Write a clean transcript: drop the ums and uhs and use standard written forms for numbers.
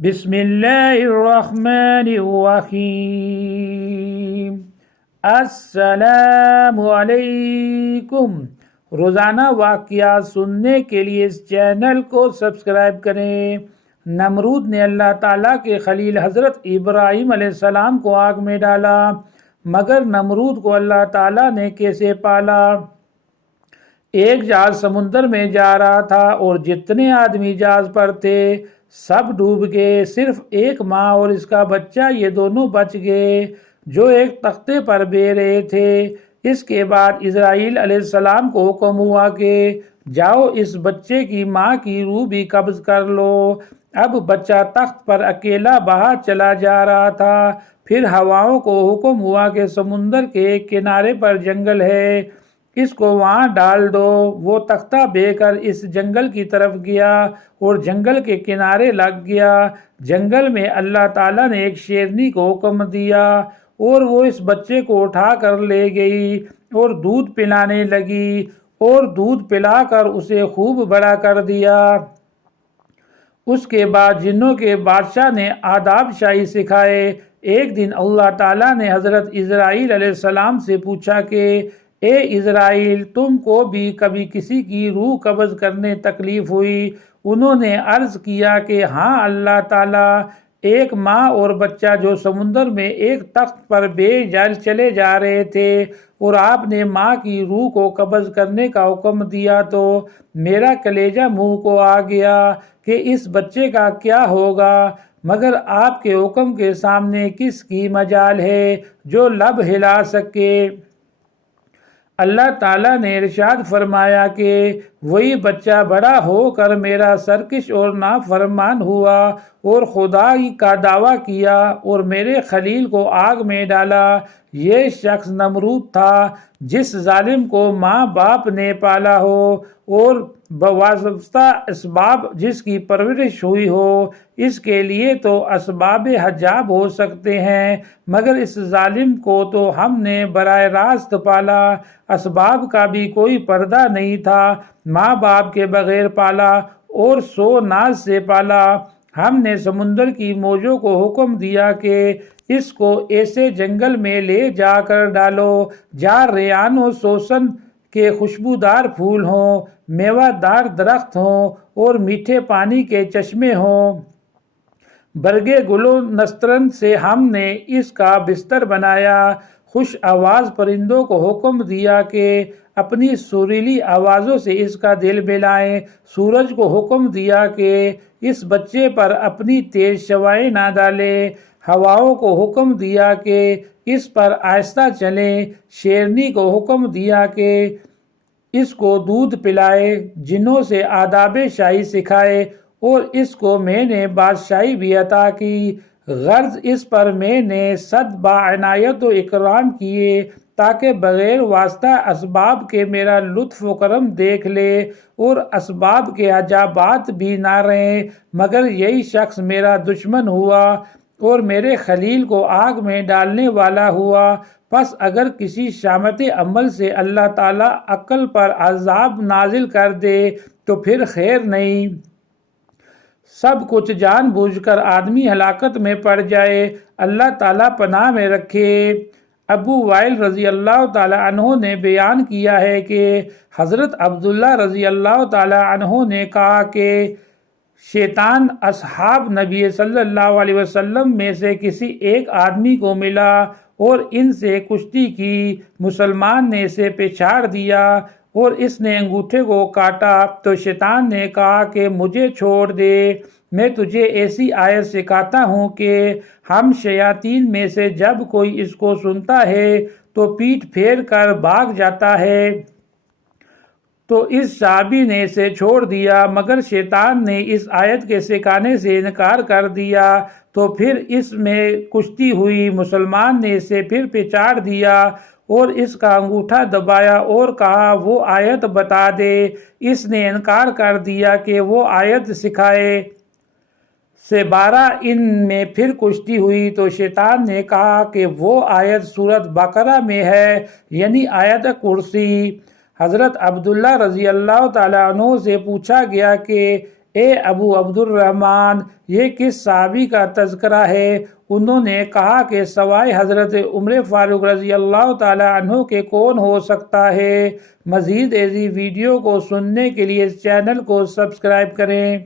بسم اللہ الرحمن الرحیم۔ السلام علیکم۔ روزانہ واقعات سننے کے لیے اس چینل کو سبسکرائب کریں۔ نمرود نے اللہ تعالیٰ کے خلیل حضرت ابراہیم علیہ السلام کو آگ میں ڈالا، مگر نمرود کو اللہ تعالیٰ نے کیسے پالا؟ ایک جہاز سمندر میں جا رہا تھا اور جتنے آدمی جہاز پر تھے سب ڈوب گئے، صرف ایک ماں اور اس کا بچہ، یہ دونوں بچ گئے جو ایک تختے پر بے رہے تھے۔ اس کے بعد اسرائیل علیہ السلام کو حکم ہوا کہ جاؤ اس بچے کی ماں کی روح بھی قبض کر لو۔ اب بچہ تخت پر اکیلا باہر چلا جا رہا تھا۔ پھر ہواؤں کو حکم ہوا کہ سمندر کے ایک کنارے پر جنگل ہے، اس کو وہاں ڈال دو۔ وہ تختہ بے کر اس جنگل کی طرف گیا اور جنگل کے کنارے لگ گیا۔ جنگل میں اللہ تعالیٰ نے ایک شیرنی کو حکم دیا اور وہ اس بچے کو اٹھا کر لے گئی اور دودھ پلانے لگی اور دودھ پلا کر اسے خوب بڑا کر دیا۔ اس کے بعد جنوں کے بادشاہ نے آداب شاہی سکھائے۔ ایک دن اللہ تعالیٰ نے حضرت اسرائیل علیہ السلام سے پوچھا کہ اے اسرائیل، تم کو بھی کبھی کسی کی روح قبض کرنے تکلیف ہوئی؟ انہوں نے عرض کیا کہ ہاں اللہ تعالیٰ، ایک ماں اور بچہ جو سمندر میں ایک تخت پر بے جال چلے جا رہے تھے اور آپ نے ماں کی روح کو قبض کرنے کا حکم دیا تو میرا کلیجہ منہ کو آ گیا کہ اس بچے کا کیا ہوگا، مگر آپ کے حکم کے سامنے کس کی مجال ہے جو لب ہلا سکے؟ اللہ تعالیٰ نے ارشاد فرمایا کہ وہی بچہ بڑا ہو کر میرا سرکش اور نافرمان ہوا اور خدا کا دعویٰ کیا اور میرے خلیل کو آگ میں ڈالا۔ یہ شخص نمرود تھا جس ظالم کو ماں باپ نے پالا ہو اور بواسطہ اسباب جس کی پرورش ہوئی ہو۔ اس کے لیے تو اسباب حجاب ہو سکتے ہیں، مگر اس ظالم کو تو ہم نے براہ راست پالا، اسباب کا بھی کوئی پردہ نہیں تھا، ماں باپ کے بغیر پالا اور سو ناز سے پالا۔ ہم نے سمندر کی موجوں کو حکم دیا کہ اس کو ایسے جنگل میں لے جا کر ڈالو جہاں ریحان و سوسن کے خوشبودار پھول ہوں، میوہ دار درخت ہوں اور میٹھے پانی کے چشمے ہوں۔ برگے گل و نسترن سے ہم نے اس کا بستر بنایا۔ خوش آواز پرندوں کو حکم دیا کہ اپنی سریلی آوازوں سے اس کا دل بہلائیں۔ سورج کو حکم دیا کہ اس بچے پر اپنی تیز شعاعیں نہ ڈالے۔ ہواؤں کو حکم دیا کہ اس پر آہستہ چلیں۔ شیرنی کو حکم دیا کہ اس کو دودھ پلائے۔ جنوں سے آداب شاہی سکھائے اور اس کو میں نے بادشاہی بھی عطا کی۔ غرض اس پر میں نے 100 باعنایت و اکرام کیے تاکہ بغیر واسطہ اسباب کے میرا لطف و کرم دیکھ لے اور اسباب کے حجابات بھی نہ رہیں، مگر یہی شخص میرا دشمن ہوا اور میرے خلیل کو آگ میں ڈالنے والا ہوا۔ پس اگر کسی شامت عمل سے اللہ تعالیٰ عقل پر عذاب نازل کر دے تو پھر خیر نہیں۔ سب کچھ جان بوجھ کر آدمی ہلاکت میں پڑ جائے، اللہ تعالیٰ پناہ میں رکھے۔ ابو وائل رضی اللہ تعالیٰ عنہ نے بیان کیا ہے کہ حضرت عبداللہ رضی اللہ تعالیٰ عنہ نے کہا کہ شیطان اصحاب نبی صلی اللہ علیہ وسلم میں سے کسی ایک آدمی کو ملا اور ان سے کشتی کی۔ مسلمان نے اسے پچھاڑ دیا اور اس نے انگوٹھے کو کاٹا تو شیطان نے کہا کہ مجھے چھوڑ دے، میں تجھے ایسی آیت سکھاتا ہوں کہ ہم شیاطین میں سے جب کوئی اس کو سنتا ہے تو پیٹھ پھیر کر بھاگ جاتا ہے۔ تو اس صحابی نے اسے چھوڑ دیا، مگر شیطان نے اس آیت کے سکھانے سے انکار کر دیا تو پھر اس میں کشتی ہوئی۔ مسلمان نے اسے پھر پچھاڑ دیا اور اس کا انگوٹھا دبایا اور کہا وہ آیت بتا دے۔ اس نے انکار کر دیا کہ وہ آیت سکھائے۔ سے 12 ان میں پھر کشتی ہوئی تو شیطان نے کہا کہ وہ آیت سورۃ بقرہ میں ہے، یعنی آیت کرسی۔ حضرت عبداللہ رضی اللہ تعالیٰ عنہ سے پوچھا گیا کہ اے ابو عبد الرحمن، یہ کس صحابی کا تذکرہ ہے؟ انہوں نے کہا کہ سوائے حضرت عمر فاروق رضی اللہ تعالی عنہ کے کون ہو سکتا ہے؟ مزید ایسی ویڈیو کو سننے کے لیے اس چینل کو سبسکرائب کریں۔